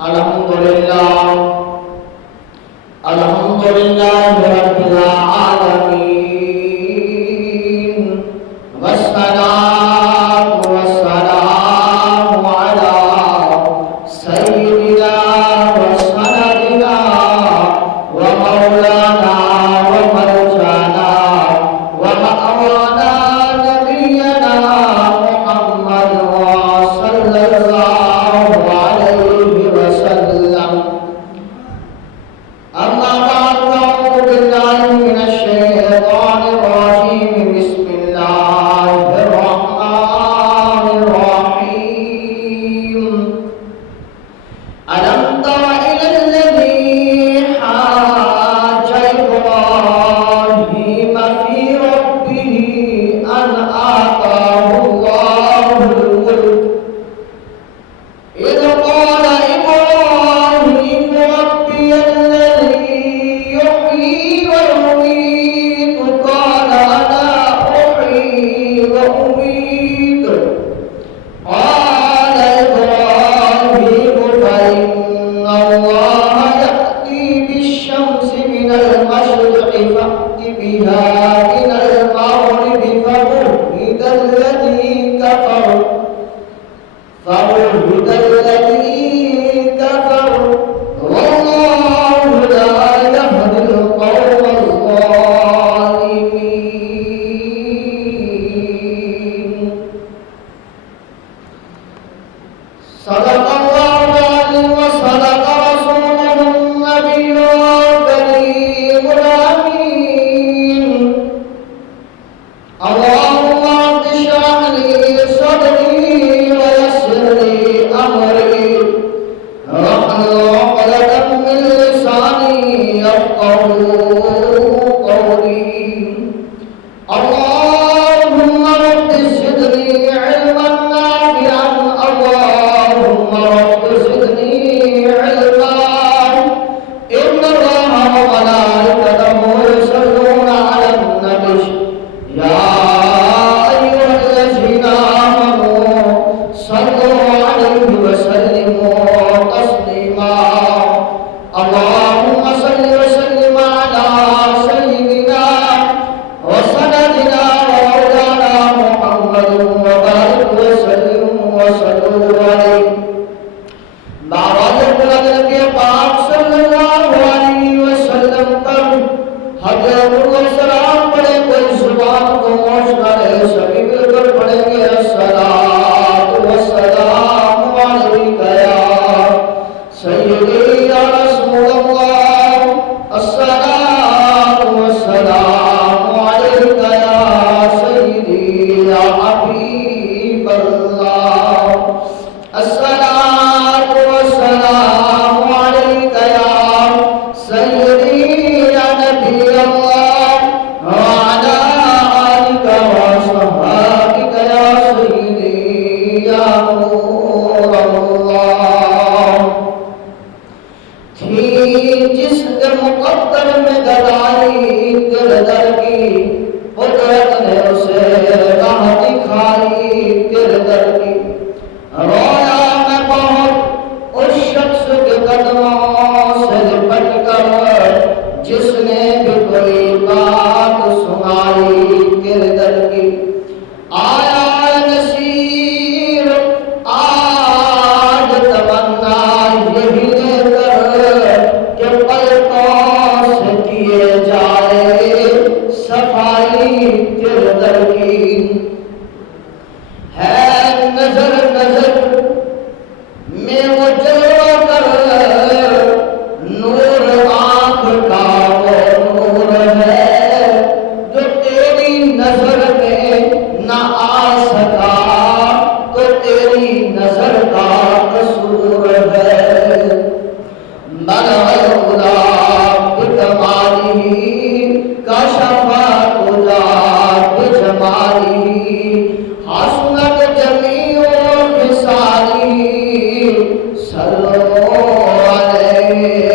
Alhamdulillah, Alhamdulillah Rabbil Alamin. Wassalatu wassalamu ala Sayyidina wa sanadina wa maulana wa marjana wa ma'awana nabiyyana Muhammad wa sallallahu alaihi wa sallam. أما بعد فأعوذ بالله من الشيطان الرجيم بسم الله الرحمن الرحيم ألم تر إلى الذي حاج إبراهيم في ربه أن آتاه الله الملك إذ قال إبراهيم ربي الذي يحيي ويميت قال أنا أحيي وأميت قال إبراهيم فإن الله يأتي بالشمس من المشرق فأت بها من المغرب فبهت الذي كفر والله لا يهدي القوم الظالمين. صدق الله العظيم وصدق رسوله النبي الكريم الأمين. اللهم رب اشرح لي صدري ويسر لي أمري واحلل عقدة من لساني يفقهوا قولي. اللهم رب زدني علما نافعا. اللهم رب زدني علما. إن الله وملائكته يصلون على النبي يا أيها الذين آمنوا صلوا عليه وسلموا تسليما. اللهم صل وسلم على سيدنا وسندنا ومولانا محمد وبارك وسلم وصلوا عليه. بعد بلند کے پاک صلی اللہ علیہ وسلم پر حضرت السلام پڑھے. کوئی زبان کو موش نہ رہے, سبھی مل کر پڑھیں گے الصلاۃ والسلام علیک یا سیدی یا رسول اللہ. الصلاۃ والسلام علیک یا سیدی یا حبیب اللہ. الصلاۃ والسلام علیک یا سیدی یا نبی اللہ وعلی آلک وصحبک یا سیدی یا نور اللہ. تھی جس کے مقدر میں گدائی کردر کی, قدرت نے اسے راہ دکھائی کردر کی. رویا میں بہت اس شخص کے قدموں سے لپٹ کر جس نے بھی کوئی بات سنائی کردر کی. آیا نصیر آج تمنا یہی لے کر کہ پلکوں سے کیے جائے صفائی کردر کی. ہے نظر نظر میں وہ جلوہ کر, نور آنکھ کا وہ نور ہے جو تیری نظر میں نہ آ سکا تو تیری نظر کا قصور ہے. بلغ العلا بکمالہ کشف الہدی بجمالہ حسنت جمیع خصالہ. صلوا علیہ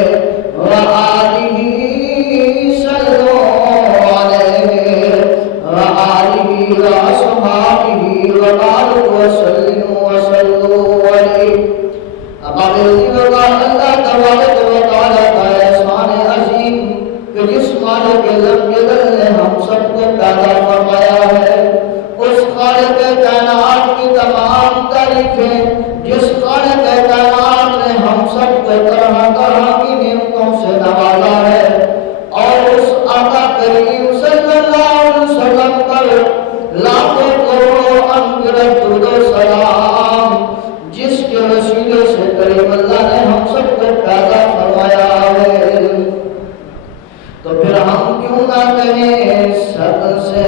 وآلہ صلوا علیہ وآلہ وأصحابہ وبارک وسلم وصلوا علیہ. اب جس خالق کائنات نے ہم سب کو طرح طرح کی نعمتوں سے نوازا ہے، اور اس آقا کریم صلی اللہ علیہ وسلم پر لاکھوں کروڑوں انگرت درود و سلام، جس کے وسیلے سے کریم اللہ نے ہم سب کو پیدا فرمایا ہے، تو پھر ہم کیوں نہ کہیں سب سے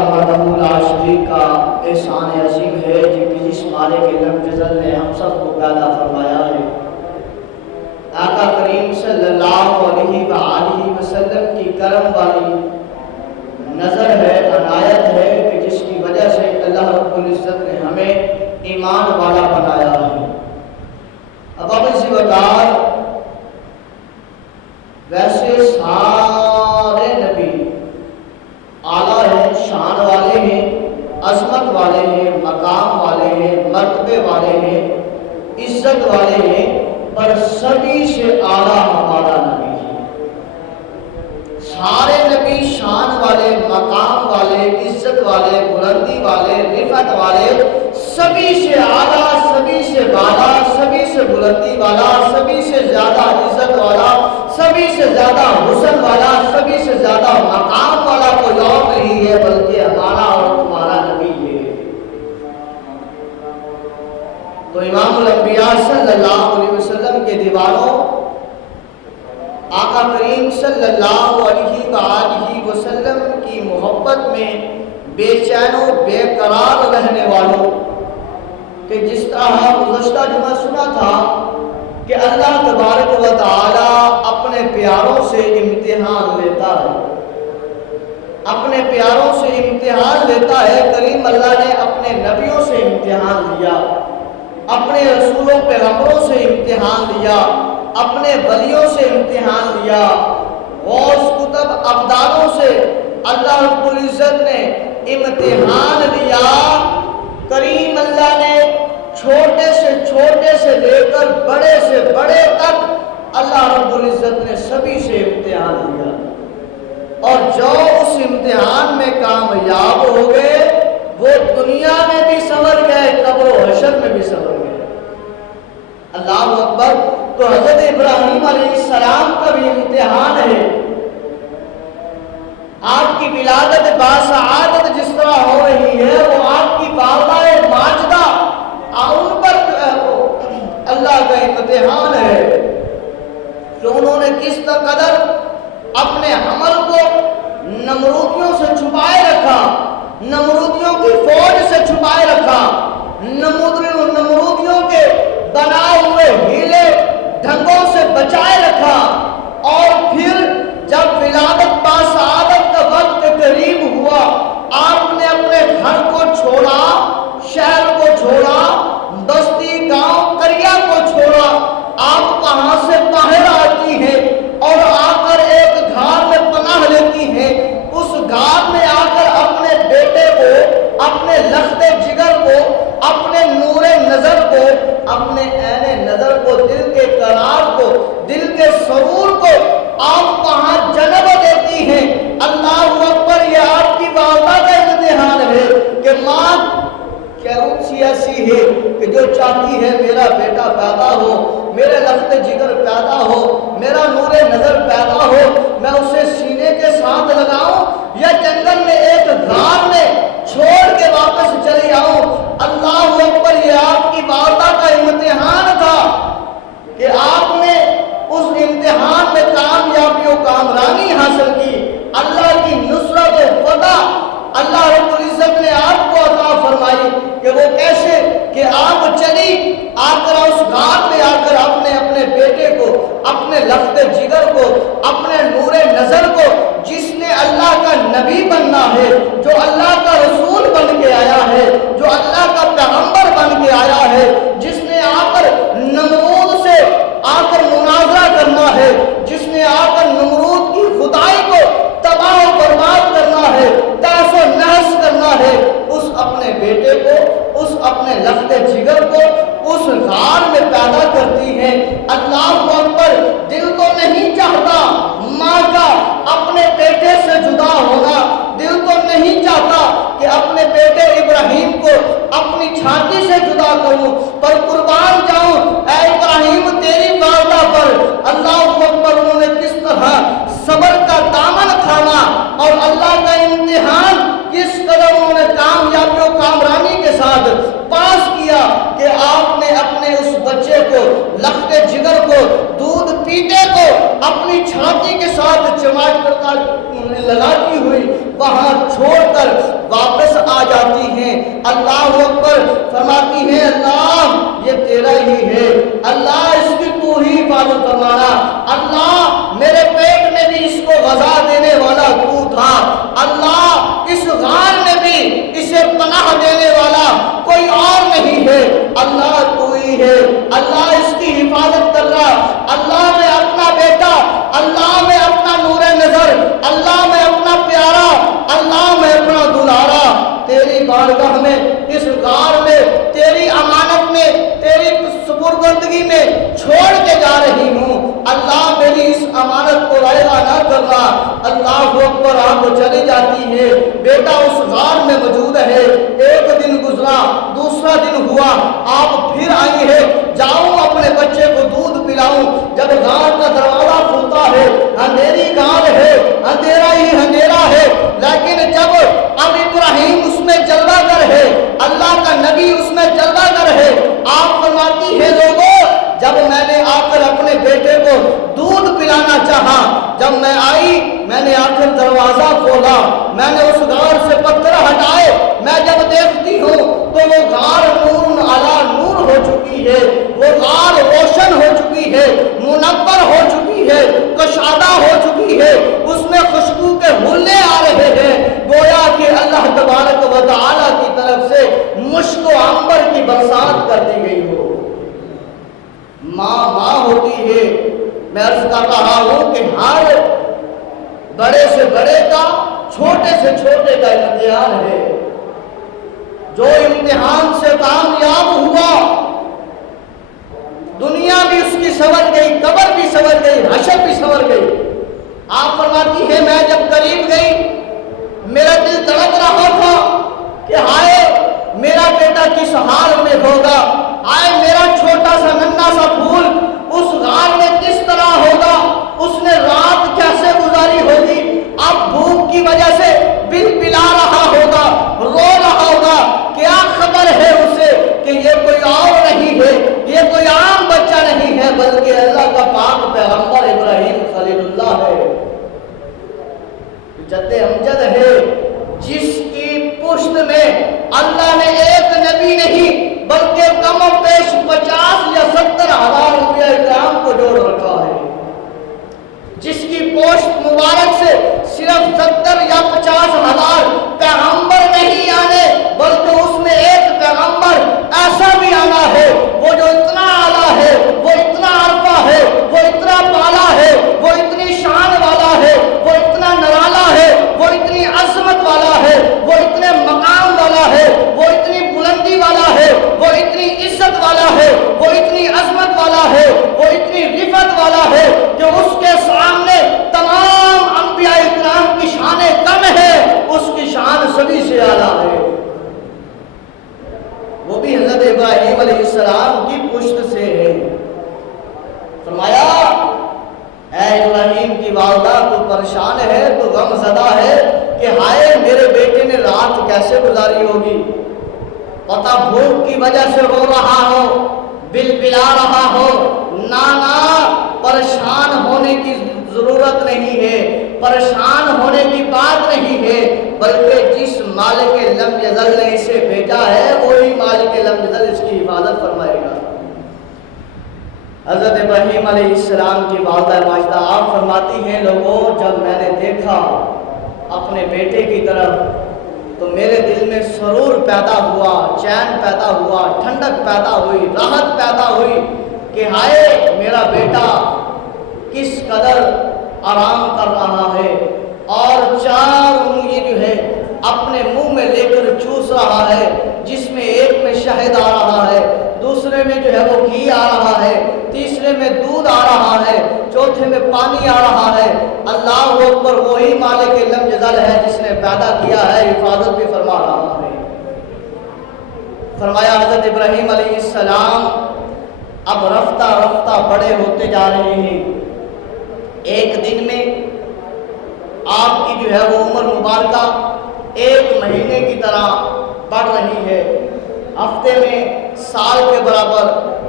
وحدہ لا شریک کا احسان عظیم ہے جس مالک لم جزل نے ہم سب کو پیدا فرمایا ہے۔ آقا کریم صلی اللہ علیہ وآلہ وسلم کی کرم والی نظر ہے، عنایت ہے کہ جس کی وجہ سے اللہ رب العزت نے ہمیں ایمان والا بنایا ہے۔ اب آپ اسی وقار ویسے سارے نبی اعلیٰ ہیں، شان والے ہیں، عظمت والے ہیں، مقام والے ہیں، مرتبے والے ہیں، عزت والے ہیں، پر سبھی سے اعلیٰ ہمارا نبی ہے۔ سارے نبی شان والے، مقام والے، عزت والے، بلندی والے، رفعت والے، سبھی سے اعلیٰ، سبھی سے بالا، سبھی سے بلندی والا، سبھی سے زیادہ عزت والا، سبھی سے زیادہ حسن والا، سبھی سے زیادہ مقام والا کوئی اور نہیں ہے بلکہ ہمارا اور تمہارا نبی ہے۔ تو امام الانبیاء صلی اللہ علیہ وسلم کے دیوانوں، آقا کریم صلی اللہ علیہ وآلہ وسلم کی محبت میں بے چین و بے قرار رہنے والوں، کہ جس طرح گزشتہ جمعہ سنا تھا کہ اللہ تبارک و تعالی اپنے پیاروں سے امتحان لیتا ہے، اپنے پیاروں سے امتحان لیتا ہے۔ کریم اللہ نے اپنے نبیوں سے امتحان لیا، اپنے رسولوں پیغمبروں سے امتحان لیا، اپنے ولیوں سے امتحان لیا، غوث کتب ابدالوں سے اللہ رب العزت نے امتحان لیا۔ کریم اللہ نے چھوٹے سے لے کر بڑے سے بڑے تک اللہ رب العزت نے سبھی سے امتحان لیا، اور جو اس امتحان میں کامیاب ہو گئے وہ دنیا میں بھی سنور گئے، قبر و حشر میں بھی سنور گئے۔ اللہ اکبر۔ تو حضرت ابراہیم علیہ السلام کا بھی امتحان ہے۔ آپ کی ولادت باسعادت جس طرح ہو رہی ہے، وہ آپ کی والدہ ماجدہ ان پر اللہ کا امتحان ہے کہ انہوں نے کس قدر اپنے حمل کو نمرودیوں سے چھپائے رکھا، نمرودیوں کی فوج سے چھپائے رکھا، نمرودیوں کے بنائے ہوئے ہیلے ڈھنگوں سے بچائے رکھا، اور پھر جب ولادت باسعادت کا وقت قریب ہوا، آپ نے اپنے گھر کو چھوڑا، شہر کو چھوڑا، بستی گاؤں قریہ کو چھوڑا، آپ وہاں سے باہر آتی ہیں اور آ کر ایک گھر میں پناہ لیتی ہیں۔ اس گھر میں آ کر اپنے بیٹے کو، اپنے لخت جگر کو، اپنے نور نظر کو، اپنے عین نظر کو، دل کے قرار کو، دل کے سرور کو آپ وہاں جنم دیتی ہیں۔ اللہ اکبر۔ یہ آپ کی والدہ کا امتحان ہے کہ ماں کیروت سی ایسی ہے کہ جو چاہتی ہے میرا بیٹا پیدا ہو، میرے لخت جگر پیدا ہو، میرا نور نظر پیدا ہو، میں اسے سینے کے ساتھ لگاؤں یا جنگل میں ایک غار میں چھوڑ کے واپس چلی آؤں۔ اللہ اکبر۔ یہ آپ کی والدہ کا امتحان تھا کہ آپ نے اس امتحان میں کامیابی و کامرانی حاصل کی، اللہ کی نصرت و فتح اللہ رب العزت نے آپ کو عطا فرمائی۔ کہ وہ کیسے کہ آپ چلی آ کر اس غار میں آ کر اپنے بیٹے کو، اپنے لخت جگر کو، اپنے نور نظر کو، جس نے اللہ کا نبی بننا ہے، جو اللہ کا رسول بن کے آیا ہے، جو اللہ کا پیغمبر بن کے آیا ہے، جس نے آ کر نمرود سے آ کر مناظرہ کرنا ہے، جس نے آ کر نمرود کی خدائی کو تباہ و برباد کرنا ہے، تحس و نحس کرنا ہے، اس اپنے بیٹے کو، اس اپنے لخت جگر کو اس غار میں پیدا کرتی ہے۔ اللہ اکبر۔ دل تو نہیں چاہتا ماں کا اپنے بیٹے سے جدا ہونا، دل تو نہیں چاہتا کہ اپنے بیٹے ابراہیم کو اپنی چھاتی سے جدا کروں، پر قربان جاؤں اے ابراہیم تیری والدہ پر۔ اللہ اکبر۔ انہوں نے کس طرح صبر کا دامن تھاما اور اللہ کا امتحان کس قدر انہوں نے کامیابی و کامرانی کے ساتھ پاس کیا کہ آپ نے اپنے اس بچے کو، لخت جگر کو، دودھ پیتے کو اپنی چھاتی کے ساتھ چماٹ کر لگاتی ہوئی وہاں چھوڑ کر واپس آ جاتی ہیں۔ اللہ اکبر فرماتی ہیں اللہ یہ تیرا ہی ہے، اللہ اس کی تو ہی حفاظت فرمانا، اللہ میرے پیٹ میں بھی اس کو غذا دینے والا تو تھا، اللہ اس غار میں بھی اسے پناہ دینے والا کوئی اور نہیں ہے، اللہ تو ہی ہے، اللہ اس کی حفاظت کر رہا، اللہ میں اپنا بیٹا، اللہ میں اپنا نور نظر، اللہ میں اپنا پیارا، اللہ میں اپنا دلارا تیری بارگاہ میں، اس غار میں، تیری امانت میں، تیری سپرگردگی میں چھوڑ کے جا رہی ہوں، اللہ میری اس امانت کو ضائع نہ کرنا۔ اللہ اکبر، آپ چلی جاتی ہے، بیٹا اس غار میں موجود ہے، ایک دن گزرا، دوسرا دن ہوا، آپ پھر آئی ہے، جاؤں اپنے بچے کو دودھ پلاؤں، جب غار کا دروازہ کھلتا ہے، اندھیری غار ہے، اندھیرا ہی اندھیرا ہے، لیکن جب اب ابراہیم اس میں جلوہ گر ہے، اللہ کا نبی اس میں جلوہ گر ہے، آپ فرماتی ہے لوگوں جب میں نے آ کر اپنے بیٹے کو دودھ پلانا چاہا، جب میں آئی میں نے آخر دروازہ کھولا، میں نے اس غار سے پتھر ہٹائے، میں جب دیکھتی ہوں تو وہ غار نور علی نور ہو چکی ہے، وہ غار روشن ہو چکی ہے، منور ہو چکی ہے، کشادہ ہو چکی ہے، اس میں خوشبو کے حلے آ رہے ہیں، گویا کہ اللہ تبارک و تعالی کی طرف سے مشک و عنبر کی برسات کر دی گئی ہو۔ ماں ہوتی ہے، میں عرض کر رہا ہوں کہ ہر بڑے سے بڑے کا، چھوٹے سے چھوٹے کا امتحان ہے، جو امتحان سے کامیاب ہوا دنیا بھی اس کی سنور گئی، قبر بھی سنور گئی، حشر بھی سنور گئی۔ آپ فرماتی ہے میں جب قریب گئی میرا دل تڑپ رہا تھا کہ ہائے میرا بیٹا کس حال میں ہوگا، آئے میرا چھوٹا سا ننھا سا پھول اس غار میں کس طرح ہوگا، اس نے رات کیسے گزاری ہوگی، اب بھوک کی وجہ سے بل بلا رہا ہوگا، رو رہا ہوگا، کیا خبر ہے اسے کہ یہ کوئی اور نہیں ہے، یہ کوئی عام بچہ نہیں ہے بلکہ اللہ کا پاک پیغمبر ابراہیم خلیل اللہ ہے، جد امجد ہے، جس کی پشت میں اللہ نے ایک نبی نہیں بلکہ کم و بیش 50 یا 70 ہزار انبیاء کرام کو جوڑ رکھا ہے، جس کی پوشت مبارک سے صرف 70 یا 50 ہزار پیغمبر نہیں آنے بلکہ اس میں ایک پیغمبر ایسا بھی آنا ہے وہ جو اتنا اعلیٰ ہے، وہ اتنا عرفہ ہے، وہ اتنا بالا ہے، وہ اتنی شان والا ہے، وہ اتنا نرالا ہے، وہ اتنی عظمت والا ہے، وہ اتنے مقام والا ہے، وہ اتنی بلندی والا ہے، وہ اتنی عزت والا ہے، وہ اتنی عظمت والا ہے، وہ اتنی رفعت والا ہے کہ اس کے سامنے تمام انبیاء کرام کی شانیں کم ہے، اس کی شان سبھی سے اعلیٰ ہے، وہ بھی حضرت ابراہیم علیہ السلام کی پشت سے ہے۔ فرمایا اے ابراہیم کی والدہ تو پریشان ہے، تو غم زدہ ہے کہ ہائے میرے بیٹے نے رات کیسے گزاری ہوگی، پتہ بھوک کی وجہ سے رو رہا ہو، بل بلا رہا ہو، نانا پریشان ہونے کی ضرورت نہیں ہے، پریشان ہونے کی بات نہیں ہے، بلکہ جس مالک لم یزل نے اسے بھیجا ہے وہی مالک لم یزل اس کی حفاظت فرمائے گا۔ حضرت ابراہیم علیہ السلام کی والدہ ماجدہ آپ فرماتی ہیں لوگوں جب میں نے دیکھا اپنے بیٹے کی طرف تو میرے دل میں سرور پیدا ہوا، چین پیدا ہوا، ٹھنڈک پیدا ہوئی، راحت پیدا ہوئی کہ ہائے میرا بیٹا کس قدر آرام کر رہا ہے اور 4 انگلی جو ہے اپنے منہ میں لے کر چوس رہا ہے، جس میں ایک میں شہد آ رہا ہے، دوسرے میں جو ہے وہ گھی آ رہا ہے، تیسرے میں دودھ آ رہا ہے، چوتھے میں پانی آ رہا ہے۔ اللہ اکبر، وہی مالک لم یزل ہے جس نے پیدا کیا ہے، حفاظت بھی فرما رہا ہے۔ فرمایا حضرت ابراہیم علیہ السلام اب رفتہ رفتہ بڑے ہوتے جا رہے ہیں، ایک دن میں آپ کی جو ہے وہ عمر مبارکہ 1 مہینے کی طرح بڑھ رہی ہے۔ ہفتے میں سال کے برابر،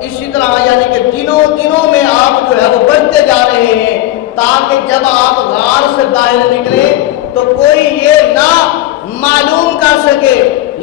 اسی طرح یعنی کہ دنوں میں آپ جو ہے وہ بڑھتے جا رہے ہیں، تاکہ جب آپ غار سے باہر نکلیں تو کوئی یہ نہ معلوم کر سکے،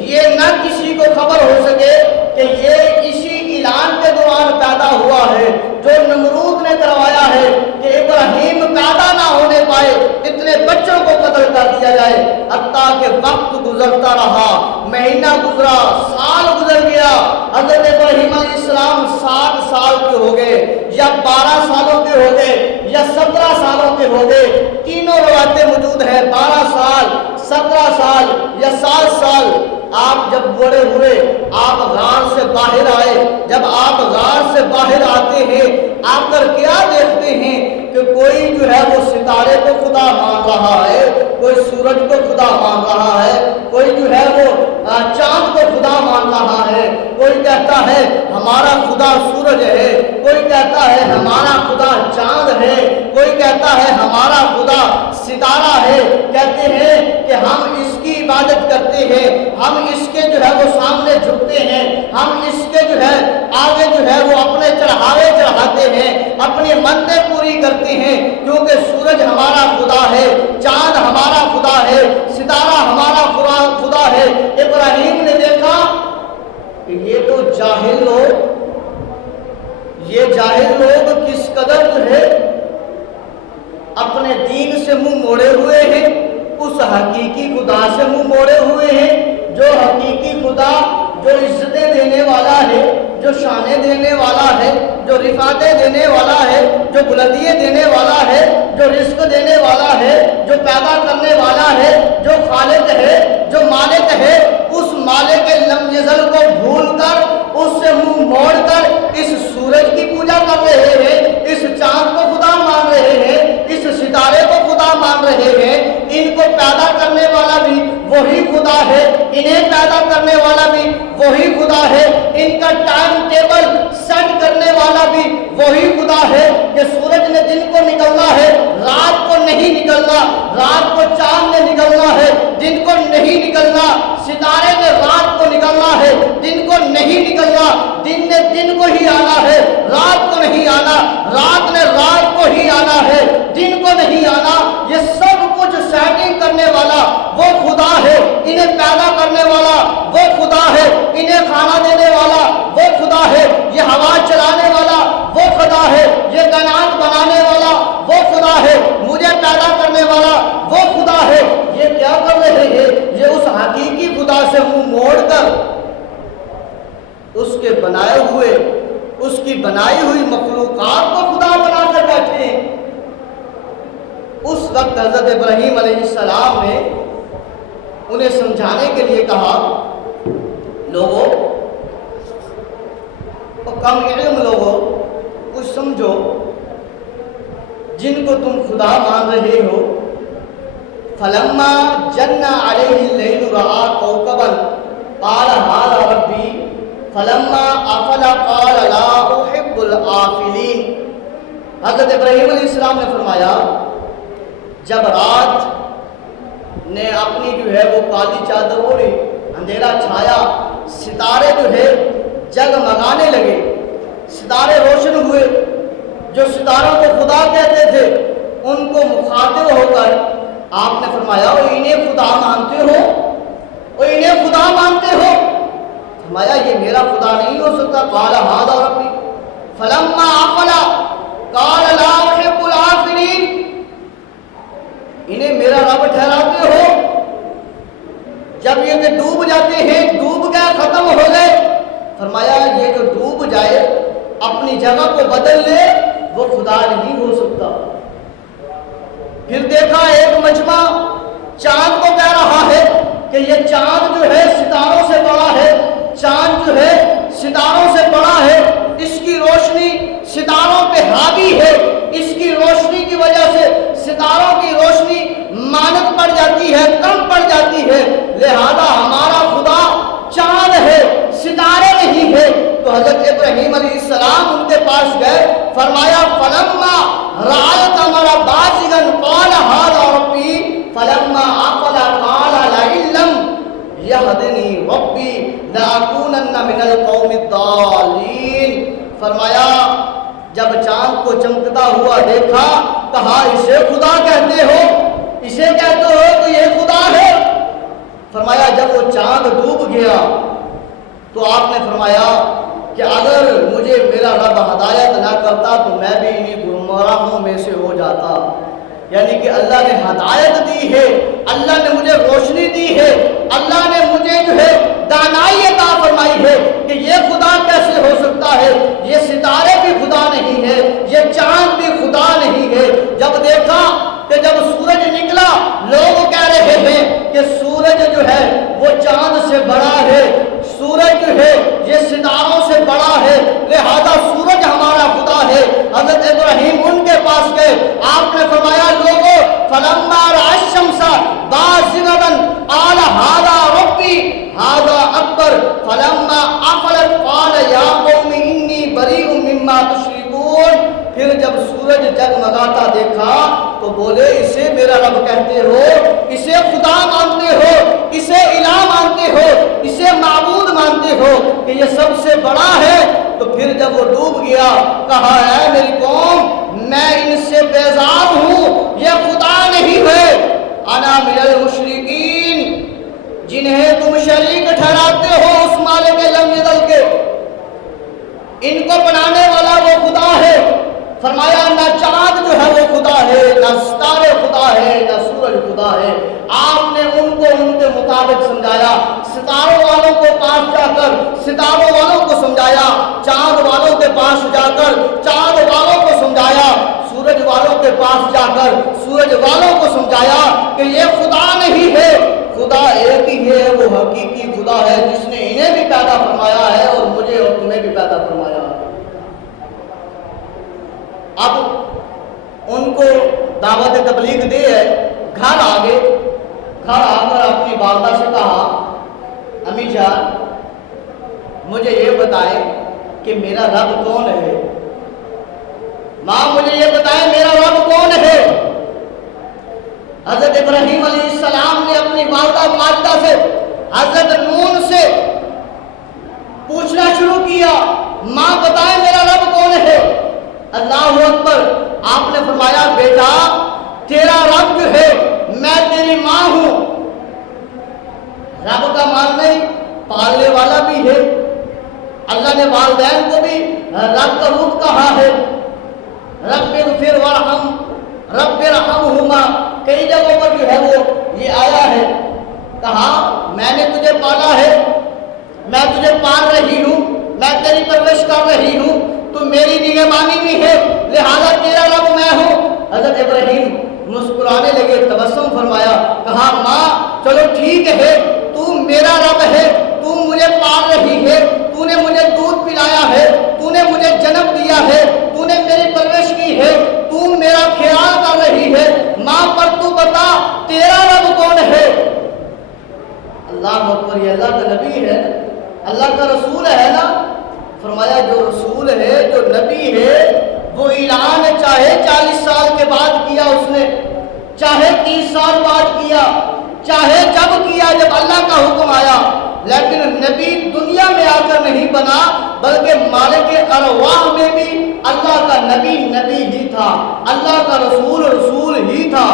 یہ نہ کسی کو خبر ہو سکے کہ یہ اسی اعلان کے دوران پیدا ہوا ہے جو نمرود نے کروایا ہے کہ ابراہیم پیدا نہ ہونے پائے، اتنے بچوں کو قتل کر دیا جائے۔ حتیٰ کہ وقت گزرتا رہا، مہینہ گزرا، سال گزر گیا، حضرت ابراہیم علیہ السلام 60 سال کے ہو گئے، یا 12 سالوں کے ہو گئے، یا 17 سالوں کے ہو گئے، تینوں روایتیں موجود ہیں، 12 سال، 17 سال یا 7 سال۔ آپ جب بڑے ہوئے، آپ غار سے باہر آئے، جب آپ غار سے باہر آتے ہیں، آ کر کیا دیکھتے ہیں کہ کوئی جو ہے وہ ستارے کو خدا مان رہا ہے، کوئی سورج کو خدا مان رہا ہے، کوئی جو ہے وہ چاند کو خدا مان رہا ہے، کوئی کہتا ہے ہمارا خدا سورج ہے، کوئی کہتا ہے ہمارا خدا چاند ہے، کوئی کہتا ہے ہمارا خدا ستارہ ہے۔ کہتے ہیں کہ ہم اس کی عبادت کرتے ہیں، ہم اس کے جو ہے وہ سامنے جھکتے ہیں، ہم اس کے جو ہے آگے جو ہے وہ اپنے چڑھاوے چڑھاتے ہیں، اپنی منتیں پوری کرتے ہیں، کیونکہ سورج ہمارا خدا ہے، چاند ہمارا خدا ہے، ستارہ ہمارا خدا ہے۔ ابراہیم نے دیکھا کہ یہ تو جاہل لوگ کس قدر جو ہے اپنے دین سے منہ موڑے ہوئے ہیں، اس حقیقی خدا سے منہ موڑے ہوئے ہیں، جو حقیقی خدا جو عزتیں دینے والا ہے، جو شانیں دینے والا ہے، جو رفعتیں دینے والا ہے، جو بلندیاں دینے والا ہے، جو رزق دینے والا ہے، جو پیدا کرنے والا ہے، جو خالق ہے، جو مالک ہے، اس مالک لم یزل کو بھول کر، اس سے منہ موڑ کر اس سورج کی پوجا کر رہے ہیں، اس چاند کو خدا مان رہے ہیں، اس ستارے کو خدا مان رہے ہیں۔ ان کو پیدا کرنے والا بھی وہی خدا ہے، انہیں پیدا کرنے والا بھی وہی خدا ہے، ان کا ٹائم ٹیبل سیٹ کرنے والا بھی وہی خدا ہے کہ سورج نے دن کو نکلنا ہے، رات کو نہیں نکلنا، رات کو چاند نے نکلنا ہے، دن کو نہیں نکلنا، ستارے نے رات کو نکلنا ہے، دن کو نہیں نکلنا، دن نے دن کو ہی آنا ہے، رات کو نہیں آنا، رات نے رات کو ہی آنا ہے، دن کو نہیں آنا۔ یہ سب کچھ سیٹنگ کرنے والا وہ خدا ہے، انہیں پیدا کرنے والا وہ خدا ہے، انہیں کھانا دینے والا وہ خدا ہے، یہ ہوا چلانے والا وہ خدا ہے، یہ کائنات بنانے والا وہ خدا ہے، مجھے پیدا کرنے والا وہ خدا ہے۔ یہ کیا کر رہے ہیں؟ یہ اس حقیقی خدا سے منہ موڑ کر اس کے بنائے ہوئے، اس کی بنائی ہوئی مخلوقات کو خدا بنا کر بیٹھے ہیں۔ اس وقت حضرت ابراہیم علیہ السلام نے انہیں سمجھانے کے لیے کہا، لوگوں کم علم لوگوں کچھ سمجھو، جن کو تم خدا مان رہے ہو، فلما جن علیہ اللیل رأى کوكبا قال هذا ربی فلما افل قال لا احب الآفلین۔ حضرت ابراہیم علیہ السلام نے فرمایا، جب رات نے اپنی جو ہے وہ کالی چادر اوڑھی، اندھیرا چھایا، ستارے جو ہے جگمگانے لگے، ستارے روشن ہوئے، جو ستاروں کو خدا کہتے تھے ان کو مخاطب ہو کر آپ نے فرمایا، وہ انہیں خدا مانتے ہو، وہ انہیں خدا مانتے ہو؟ فرمایا یہ میرا خدا نہیں ہو سکتا۔ قال ھذا ربی فلما افل قال لا احب الآفلین۔ انہیں میرا رب ٹھہراتے ہو؟ جب یہ کہ ڈوب جاتے ہیں، ڈوب گئے، ختم ہو گئے، فرمایا یہ جو ڈوب جائے اپنی جگہ کو بدل لے وہ خدا نہیں ہو سکتا۔ پھر دیکھا ایک مجمع چاند کو کہہ رہا ہے کہ یہ چاند جو ہے ستاروں سے بڑا ہے، چاند جو ہے ستاروں سے بڑا ہے، اس کی روشنی ستاروں پہ حاوی ہے، اس کی روشنی کی وجہ سے ستاروں کی روشنی مانت پڑ جاتی ہے، کم پڑ جاتی ہے، لہذا ہمارا خدا چاند ہے، ستارے نہیں ہے۔ تو حضرت ابراہیم علیہ السلام ان کے پاس گئے، فرمایا فلما رأى القمر بازغا قال هذا ربی فلما افل قال لئن لم یہدنی ربی لأکونن من القوم الضالین۔ فرمایا جب چاند کو چمکتا ہوا دیکھا کہا اسے خدا کہتے ہو، اسے کہتے ہو تو یہ خدا ہے۔ فرمایا جب وہ چاند ڈوب گیا تو آپ نے فرمایا کہ اگر مجھے میرا رب ہدایت نہ کرتا تو میں بھی انہیں گمراہوں میں سے ہو جاتا۔ یعنی کہ اللہ نے ہدایت دی ہے، اللہ نے مجھے روشنی دی ہے، اللہ نے مجھے جو ہے دانائی عطا فرمائی ہے کہ یہ خدا کیسے ہو سکتا ہے، یہ ستارے بھی خدا نہیں ہے، یہ چاند بھی خدا نہیں ہے۔ جب دیکھا کہ جب سورج نکلا لوگ کہہ رہے ہیں کہ سورج جو ہے وہ چاند سے بڑا ہے، سورج جو ہے یہ ستاروں سے بڑا ہے، لہذا سورج ہمارا خدا ہے۔ حضرت ابراہیم ان کے پاس گئے، آپ نے فرمایا لوگوں فلما رأى الشمس بازغة قال هذا ربي هذا اکبر فلما افلت قال یا قوم انی بریء مما تشرکون۔ پھر جب سورج جگمگاتا دیکھا تو بولے اسے میرا رب کہتے ہو، اسے خدا مانتے ہو، اسے الہ مانتے ہو، اسے معبود مانتے ہو کہ یہ سب سے بڑا ہے۔ تو پھر جب وہ ڈوب گیا کہا اے میری قوم میں ان سے بیزار ہوں، یہ خدا نہیں ہے۔ انا من المشرکین، جنہیں تم شریک ٹھہراتے ہو اس مالک لم یزل کے، ان کو بنانے والا وہ خدا ہے۔ فرمایا نہ چاند جو ہے وہ خدا ہے، نہ ستارے خدا ہے، نہ سورج خدا ہے۔ آپ نے ان کو ان کے مطابق سمجھایا، ستاروں والوں کو پاس جا کر ستاروں والوں کو سمجھایا، چاند والوں کے پاس جا کر چاند والوں کو سمجھایا، سورج والوں کے پاس جا کر سورج والوں کو سمجھایا کہ یہ خدا نہیں ہے، خدا ایک ہی ہے، وہ حقیقی خدا ہے جس نے انہیں بھی پیدا فرمایا ہے اور مجھے اور تمہیں بھی پیدا فرمایا ہے۔ اب ان کو دعوت تبلیغ دے ہے، گھر آ گئے، گھر آ کر اپنی والدہ سے کہا امی جان مجھے یہ بتائیں کہ میرا رب کون ہے، ماں مجھے یہ بتائیں میرا رب کون ہے۔ حضرت ابراہیم علیہ السلام نے اپنی والدہ ماجدہ سے حضرت نون سے پوچھنا شروع کیا ماں بتائیں میرا رب کون ہے۔ اللہ اکبر، آپ نے فرمایا بیٹا تیرا رب جو ہے میں تیری ماں ہوں۔ رب کا مان نہیں پالنے والا بھی ہے، اللہ نے والدین کو بھی رب کا روپ کہا ہے، رب اغفر ورحم رب ارحمہما، کئی جگہوں پر جو ہے وہ یہ آیا ہے۔ کہا میں نے تجھے پالا ہے، میں تجھے پال رہی ہوں، میں تیری پرورش کر رہی ہوں، تو میری نگہبانی بھی ہے، لہذا تیرا رب میں ہوں۔ حضرت ابراہیم مسکرانے لگے، تبسم فرمایا، کہا ماں چلو ٹھیک ہے، تو میرا رب ہے، تو مجھے پال رہی ہے، تو نے مجھے دودھ پلایا ہے، تو نے مجھے جنم دیا ہے، تو نے میری پرورش کی ہے، تو میرا خیال کر رہی ہے، ماں پر تو بتا تیرا رب کون ہے۔ اللہ اکبر، یہ اللہ کا نبی ہے، اللہ کا رسول ہے نا۔ فرمایا جو رسول ہے جو نبی ہے وہ اعلان چاہے 40 سال کے بعد کیا اس نے، چاہے 30 سال بعد کیا، چاہے جب کیا جب اللہ کا حکم آیا، لیکن نبی دنیا میں آ کر نہیں بنا بلکہ مالک ارواح میں بھی اللہ کا نبی نبی ہی تھا، اللہ کا رسول رسول ہی تھا۔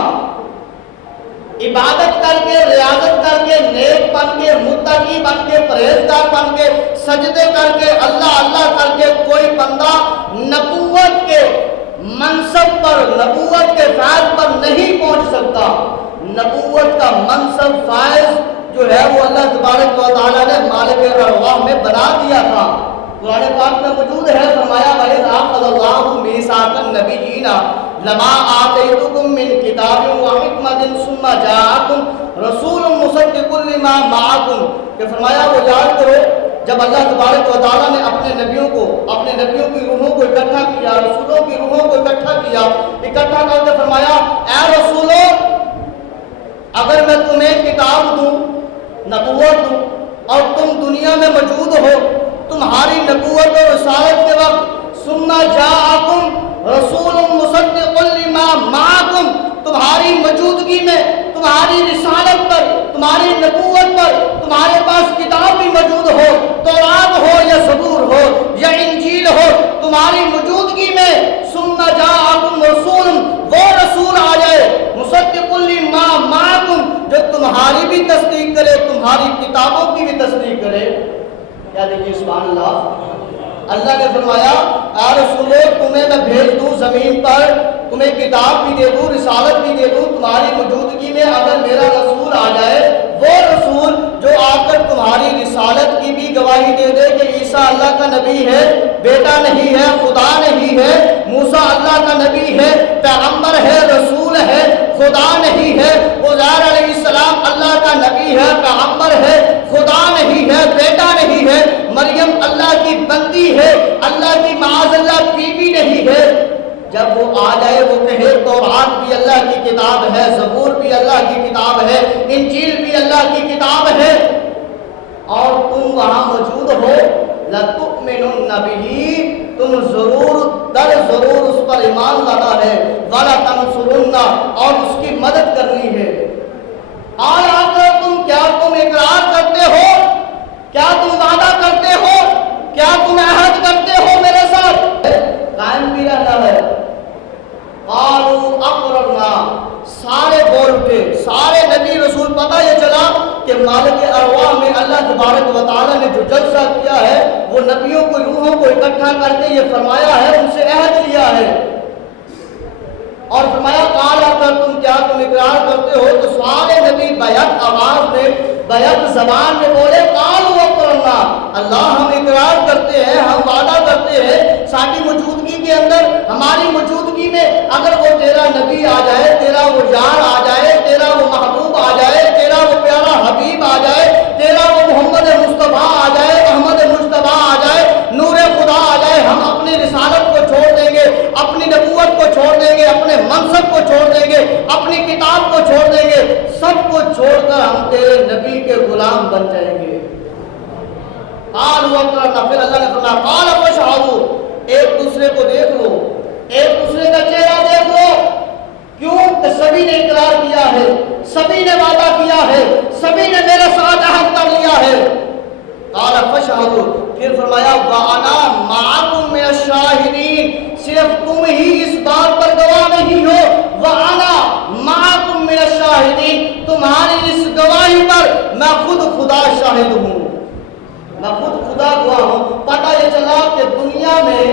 عبادت کر کے ریاضت کر کے نیک بن کے متقی بن کے پرہیزگار بن کے سجدے کر کے اللہ اللہ کر کے کوئی بندہ نبوت کے منصب پر نبوت کے فائز پر نہیں پہنچ سکتا۔ نبوت کا منصب فائز جو ہے وہ اللہ تبارک و تعالیٰ نے مالک ارواح میں بنا دیا تھا۔ قرآن پاک میں موجود ہے، فرمایا وَإِذْ أَخَذَ اللَّهُ مِيثَاقَ النَّبِيِّينَ لَمَا آتَيْتُكُم مِّن كِتَابٍ وَحِكْمَةٍ ثُمَّ جَاءَكُمْ رَسُولٌ مُصَدِّقٌ لِّمَا مَعَكُمْ، کہ فرمایا وہ یاد کرو جب اللہ تبارک و تعالیٰ نے اپنے نبیوں کی روحوں کو اکٹھا کیا، رسولوں کی روحوں کو اکٹھا کیا، اکٹھا کر کے فرمایا اے رسولوں اگر میں تمہیں کتاب دوں، نبوت دوں اور تم دنیا میں موجود ہو، تمہاری نبوت اور رسالت کے وقت ثم جاءکم رسول مصدق لما معکم، تمہاری موجودگی میں تمہاری رسالت پر تمہاری نبوت پر تمہارے پاس کتاب بھی موجود ہو، تورات ہو یا زبور ہو یا انجیل ہو، تمہاری موجودگی میں ثم جاءکم رسول، وہ رسول آ جائے مصدق لما معکم، جو تمہاری بھی تصدیق کرے، تمہاری کتابوں کی بھی تصدیق کرے۔ کیا دیکھیے سبحان اللہ، اللہ نے فرمایا اے رسولو تمہیں میں بھیج دوں زمین پر، تمہیں کتاب بھی دے دوں، رسالت بھی دے دوں، تمہاری موجودگی میں اگر میرا رسول آ جائے، وہ رسول جو آ کر تمہاری رسالت کی بھی گواہی دے دے کہ عیسیٰ اللہ کا نبی ہے، بیٹا نہیں ہے، خدا نہیں ہے، موسیٰ اللہ کا نبی ہے، پیغمبر ہے، رسول ہے، خدا نہیں ہے، عزیر علیہ السلام اللہ کا نبی ہے، پیغمبر ہے، خدا نہیں ہے، بیٹا نہیں ہے، مریم اللہ کی بندی ہے، اللہ کی معاذ اللہ بیوی نہیں ہے۔ جب وہ آ جائے وہ کہے تورات بھی اللہ کی کتاب ہے، زبور بھی اللہ کی کتاب ہے، انجیل بھی اللہ کی کتاب ہے، اور تم وہاں موجود ہو، لَتُؤْمِنُنَّ بِهِ، تم ضرور در ضرور اس پر ایمان لانا ہے، وَلَتَنْصُرُنَّ، اور اس کی مدد کرنی ہے۔ آج آ کر کیا تم اقرار کرتے ہو، کیا تم وعدہ کرتے ہو، کیا تم عہد کرتے ہو میرے ساتھ؟ قائم بھی رہنا ہے۔ قالوا اقررنا، سارے بول اٹھے، سارے نبی رسول، پتہ یہ چلا کہ مالک ارواح میں اللہ تبارک و تعالیٰ نے جو جلسہ کیا ہے وہ نبیوں کو، روحوں کو اکٹھا کر کے یہ فرمایا ہے، ان سے عہد لیا ہے، اور فرمایا قال اگر تم اقرار کرتے ہو، تو سارے نبی بیعت آواز میں، بیعت زبان میں بولے قالوا اقررنا، اللہ ہم اقرار کرتے ہیں، ہم وعدہ کرتے ہیں، ساری موجودگی کے اندر، ہماری موجودگی میں اگر وہ تیرا نبی آ جائے، تیرا وہ یار آ جائے، تیرا وہ محبوب آ جائے، تیرا وہ پیارا حبیب آ جائے، تیرا وہ محمد مصطفیٰ آ جائے، احمد مجتبیٰ آ جائے، نور خدا آ جائے، ہم اپنی رسالت کو چھوڑ دیں گے، اپنی نبوت کو چھوڑ دیں گے، اپنے منصب کو چھوڑ دیں گے، اپنی کتاب کو چھوڑ دیں گے، سب کو چھوڑ کر ہم تیرے نبی کے غلام بن جائیں گے۔ قالوا اقررنا، پھر اللہ نے فرمایا قال فاشهدوا، ایک دوسرے کو دیکھ لو، ایک دوسرے کا چہرہ دیکھ لو، کیوں کہ سبھی نے اقرار کیا ہے، سبھی نے وعدہ کیا ہے، سبھی نے میرے ساتھ عہد کر لیا ہے۔ قال فاشهدوا، پھر فرمایا وانا معکم من الشاہدین، صرف تم ہی اس بات پر گواہ نہیں ہو، وانا معکم من الشاہدین، تمہاری اس گواہی پر میں خود خدا شاہد ہوں، میں خود خدا گواہ ہوں۔ پتہ یہ چلا کہ دنیا میں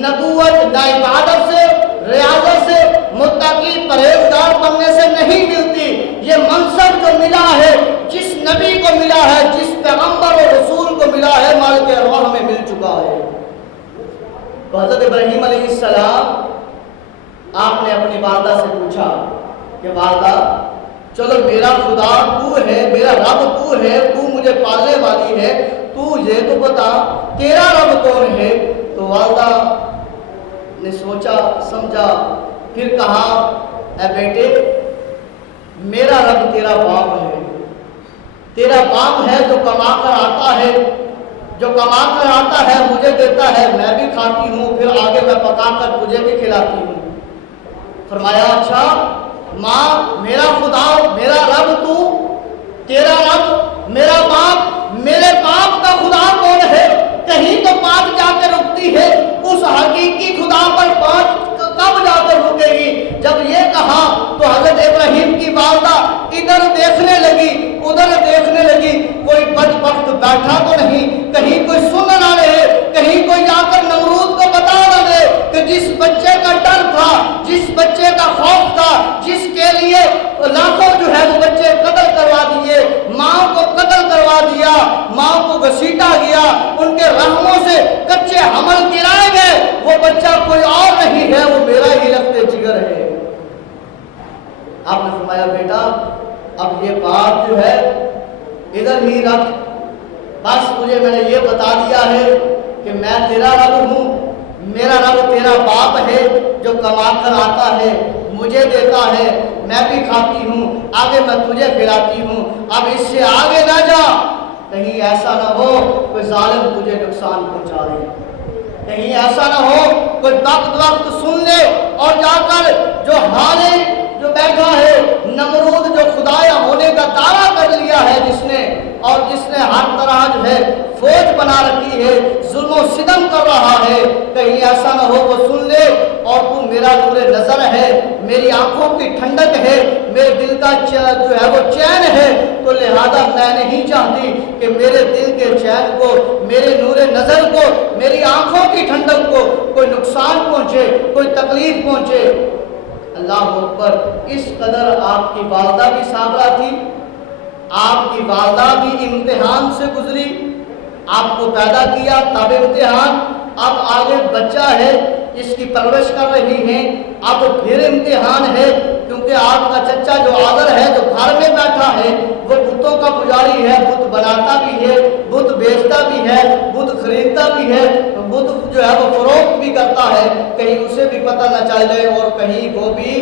نبوت نہ عبادت سے، ریاضت سے، متقی پرہیزگار بننے سے نہیں ملتی، یہ منصب جو ملا ہے، جس نبی کو ملا ہے، جس پیغمبر اور رسول کو ملا ہے، مالک ارواح میں مل چکا ہے۔ تو حضرت ابراہیم علیہ السلام، آپ نے اپنی والدہ سے پوچھا کہ والدہ چلو میرا خدا تو ہے، میرا رب تو ہے، تو مجھے پالنے والی ہے، تو یہ تو بتا تیرا رب کون ہے؟ تو والدہ نے سوچا سمجھا، پھر کہا اے بیٹے میرا رب تیرا باپ ہے، تیرا باپ ہے جو کما کر آتا ہے، جو کما کر آتا ہے مجھے دیتا ہے، میں بھی کھاتی ہوں، پھر آگے میں پکا کر تجھے بھی کھلاتی ہوں۔ فرمایا اچھا ماں میرا خدا، میرا رب تو، تیرا رب، میرا باپ، میرے باپ کا خدا کون ہے؟ کہیں تو بات جا کے رکتی ہے، اس حقیقی خدا پر بات کب جا کر رکے گی؟ جب یہ کہا تو حضرت ابراہیم کی والدہ ادھر دیکھنے لگی، ادھر دیکھنے لگی، کوئی بدبخت بیٹھا تو نہیں، کہیں کوئی سن نہ رہے، کہیں کوئی جا کر نمرود کو بتا نہ دے کہ جس بچے کا ڈر تھا، جس بچے کا خوف تھا، جس کے لیے لاکھوں جو ہے وہ بچے قتل کروا دیے، ماں کو قتل کروا دیا، ماں کو گھسیٹا گیا، ان کے رحموں سے کچے حمل گرائے گئے، وہ بچہ کوئی اور نہیں ہے، وہ میرا ہی لگتے جگر ہے۔ آپ نے فرمایا بیٹا اب یہ بات جو ہے ادھر ہی رکھ، بس تجھے میں نے یہ بتا دیا ہے کہ میں تیرا رب ہوں، میرا رب تیرا باپ ہے جو کما کر آتا ہے، مجھے دیتا ہے، میں بھی کھاتی ہوں، آگے میں تجھے کھلاتی ہوں، اب اس سے آگے نہ جا، کہیں ایسا نہ ہو کوئی ظالم تجھے نقصان پہنچا دے، کہیں ایسا نہ ہو کوئی وقت سن لے اور جا کر جو حال جو بیٹھا ہے نمرود جو خدایا ہونے کا دعویٰ کر لیا ہے جس نے، اور جس نے ہر طرح جو ہے فوج بنا رکھی ہے، ظلم و ستم کر رہا ہے، کہیں ایسا نہ ہو وہ سن لے اور تو میرا نور نظر ہے، میری آنکھوں کی ٹھنڈک ہے، میرے دل کا جو ہے وہ چین ہے، تو لہذا میں نہیں چاہتی کہ میرے دل کے چین کو، میرے نور نظر کو، میری آنکھوں کی ٹھنڈک کو کوئی نقصان پہنچے، کوئی تکلیف پہنچے۔ اللہ اکبر۔ اس قدر آپ کی والدہ بھی صابرہ تھی، آپ کی والدہ بھی امتحان سے گزری، آپ کو پیدا کیا تب امتحان، اب آگے بچہ ہے اس کی پرورش کر رہی ہیں، اب پھر امتحان ہے، کیونکہ آپ کا چچا جو آذر ہے جو گھر میں بیٹھا ہے وہ بتوں کا پجاری ہے، بت بناتا بھی ہے، بت بیچتا بھی ہے، بت خریدتا بھی ہے، بت جو ہے وہ فروخت بھی کرتا ہے، کہیں اسے بھی پتہ نہ چل جائے اور کہیں وہ بھی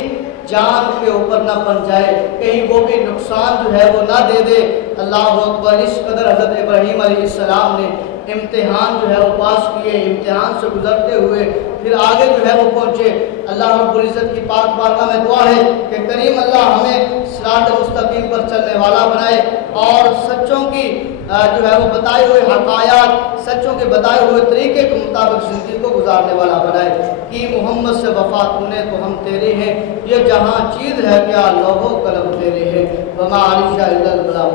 جان کے اوپر نہ بن جائے، کہیں وہ بھی نقصان جو ہے وہ نہ دے دے۔ اللہ اکبر۔ اس قدر حضرت ابراہیم علیہ السلام نے امتحان جو ہے وہ پاس کیے، امتحان سے گزرتے ہوئے پھر آگے جو ہے وہ پہنچے۔ اللہ رب العزت کی پاک بارگاہ میں دعا ہے کہ کریم اللہ ہمیں صراط مستقیم پر چلنے والا بنائے اور سچوں کی جو ہے وہ بتائے ہوئے حقائق، سچوں کے بتائے ہوئے طریقے کے مطابق زندگی کو گزارنے والا بنائے۔ کہ محمد سے وفا تو نے تو ہم تیرے ہیں، یہ جہاں چیز ہے کیا لوح و قلم تیرے ہیں، وما علیہ الا البلاغ۔